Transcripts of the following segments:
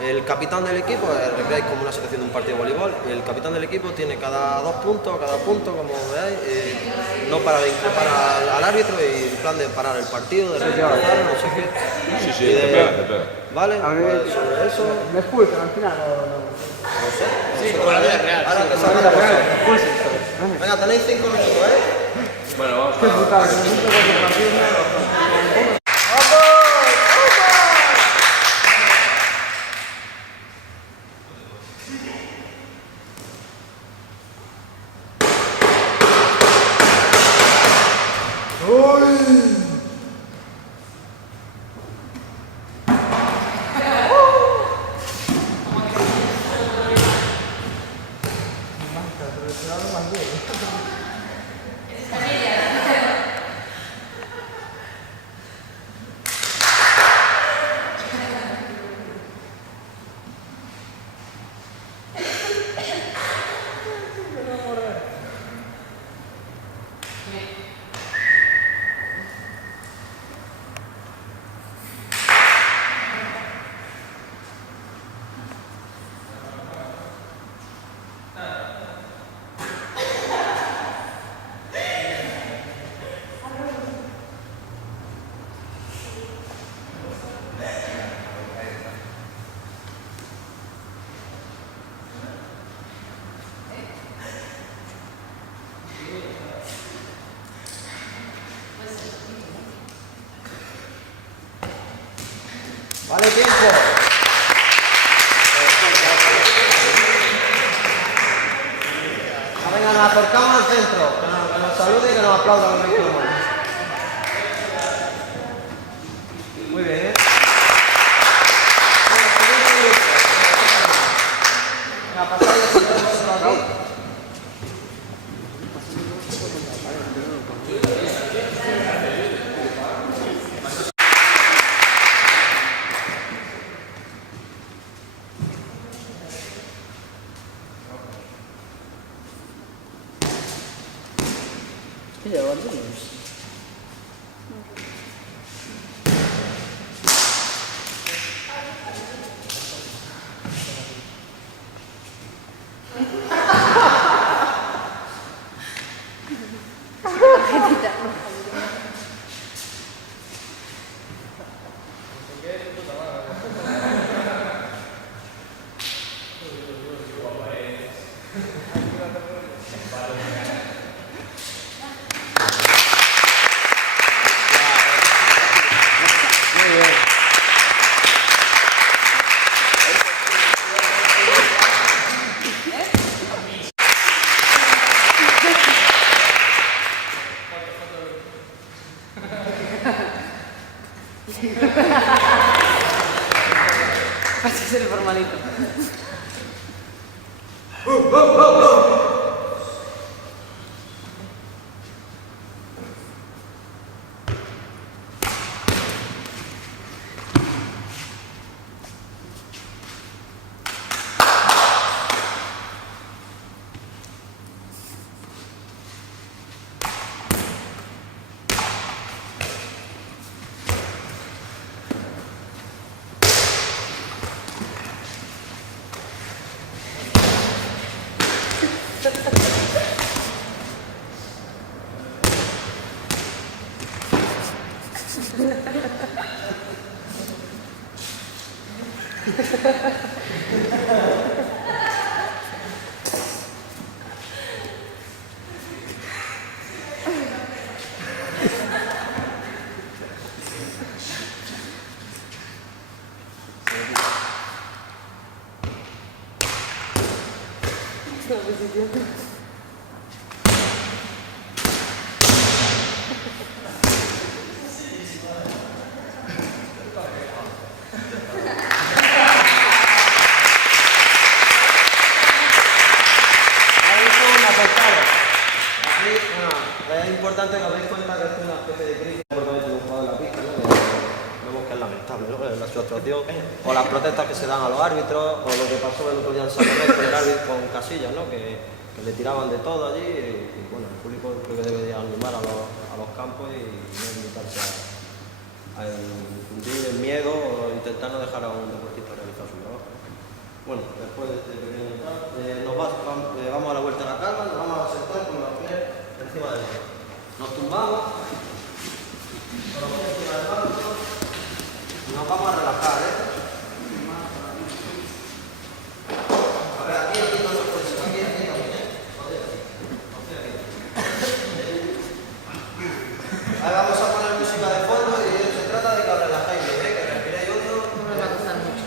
El capitán del equipo, recreáis como una situación de un partido de voleibol, el capitán del equipo tiene cada 2 puntos, cada punto, como veáis, no para increpar al árbitro y en plan de parar el partido, de retrasar, no sé qué. Sí, sí, te pega. ¿Vale? Pues sobre eso... ¿Me expulsan al final o no? No sé. Sí, con la vida real. Ahora Sí, te salgo la Venga, tenéis 5 minutos, ¿eh? Bueno, vamos Qué putada, que me gusta cuando el partido me... Vale, tiempo. Venga, nos acercamos al centro, que nos salude y que nos aplaudan los vehículos. Muy bien, ¿eh? Venga, pasáis el centro aquí. ¿Qué lleva? Así es el formalito. Es importante que os deis cuenta que es una especie de crítica por haber triunfado en la pista, ¿no? Vemos que es lamentable, ¿no? La situación, o las protestas que se dan a los árbitros, o lo que pasó el otro día en San Mamés con el árbitro con Casillas, ¿no? Que le tiraban de todo allí y bueno, el público creo que debería animar a los campos y no limitarse a infundir el miedo o intentar no dejar a un deportista realizar su trabajo. Bueno, después de este pequeño vamos a la vuelta a la calma, nos vamos a sentar con los pies encima del banco. Nos tumbamos, con los pies encima del banco y nos vamos a relajar, ¿eh? A ver, aquí no nos puede ser, aquí también, ¿eh? Ahí vamos a poner música de fondo y se trata de que os relajáis bien, ¿eh? Que respiréis hondo. No nos va a costar mucho.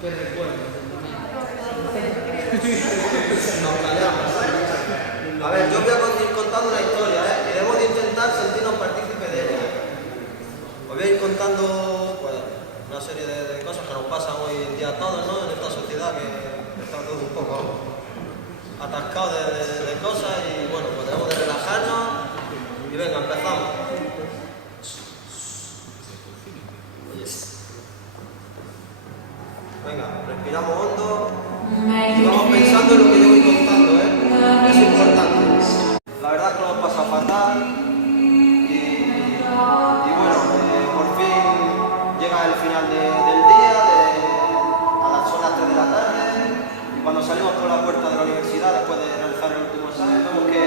Qué recuerdo. Nos callamos. A ver, yo voy a ir contando una historia, ¿eh? Y debemos de intentar sentirnos partícipes de ella. Os voy a ir contando pues, una serie de cosas que nos pasan hoy en día a todos, ¿no? En esta sociedad que está todo un poco atascado de cosas y bueno, pues debemos de relajarnos y venga, empezamos. Venga, respiramos hondo. Y vamos pensando en lo que yo voy contando, ¿eh? Es importante. La verdad es que lo hemos pasado fatal y bueno, por fin llega el final del día, son las 3 de la tarde y cuando salimos por la puerta de la universidad después de realizar el último examen vemos que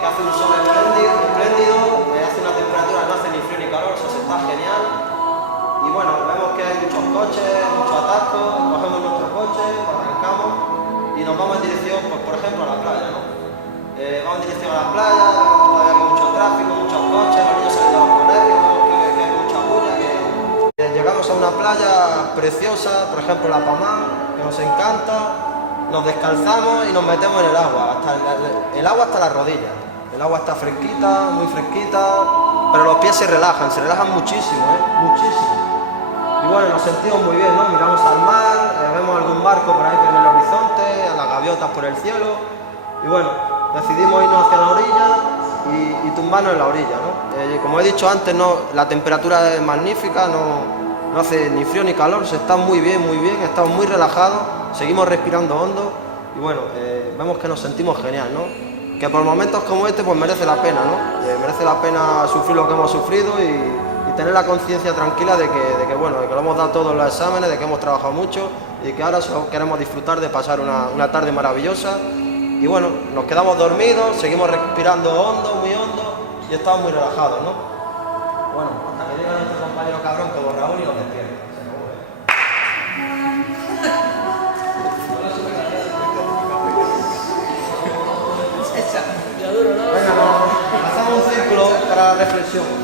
hace un sol espléndido, hace una temperatura, no hace ni frío ni calor, o sea, se está genial. Y bueno, vemos que hay muchos coches, muchos atascos, cogemos nuestro coche, arrancamos y nos vamos en dirección, pues, por ejemplo, a la playa, ¿no? Vamos en dirección a la playa, vemos todavía que hay mucho tráfico, muchos coches, los niños salen de los colegios, vemos que hay mucha bulla. Llegamos a una playa preciosa, por ejemplo la Pamán, que nos encanta, nos descalzamos y nos metemos en el agua, el agua hasta las rodillas. El agua está fresquita, muy fresquita, pero los pies se relajan muchísimo, muchísimo. Y bueno, nos sentimos muy bien, ¿no? Miramos al mar, vemos algún barco por ahí en el horizonte, a las gaviotas por el cielo. Y bueno, decidimos irnos hacia la orilla y tumbarnos en la orilla, ¿no? Como he dicho antes, la temperatura es magnífica, no hace ni frío ni calor, se está muy bien, estamos muy relajados, seguimos respirando hondo y bueno, vemos que nos sentimos genial, ¿no? Que por momentos como este pues merece la pena, ¿no? Merece la pena sufrir lo que hemos sufrido y tener la conciencia tranquila de que bueno, de que lo hemos dado todos los exámenes, de que hemos trabajado mucho y que ahora solo queremos disfrutar de pasar una tarde maravillosa. Y bueno, nos quedamos dormidos, seguimos respirando hondo, muy hondo y estamos muy relajados, ¿no? Bueno, hasta que llega nuestro compañero cabrón como Raúl y nos despierta. Venga, hacemos un círculo para la reflexión.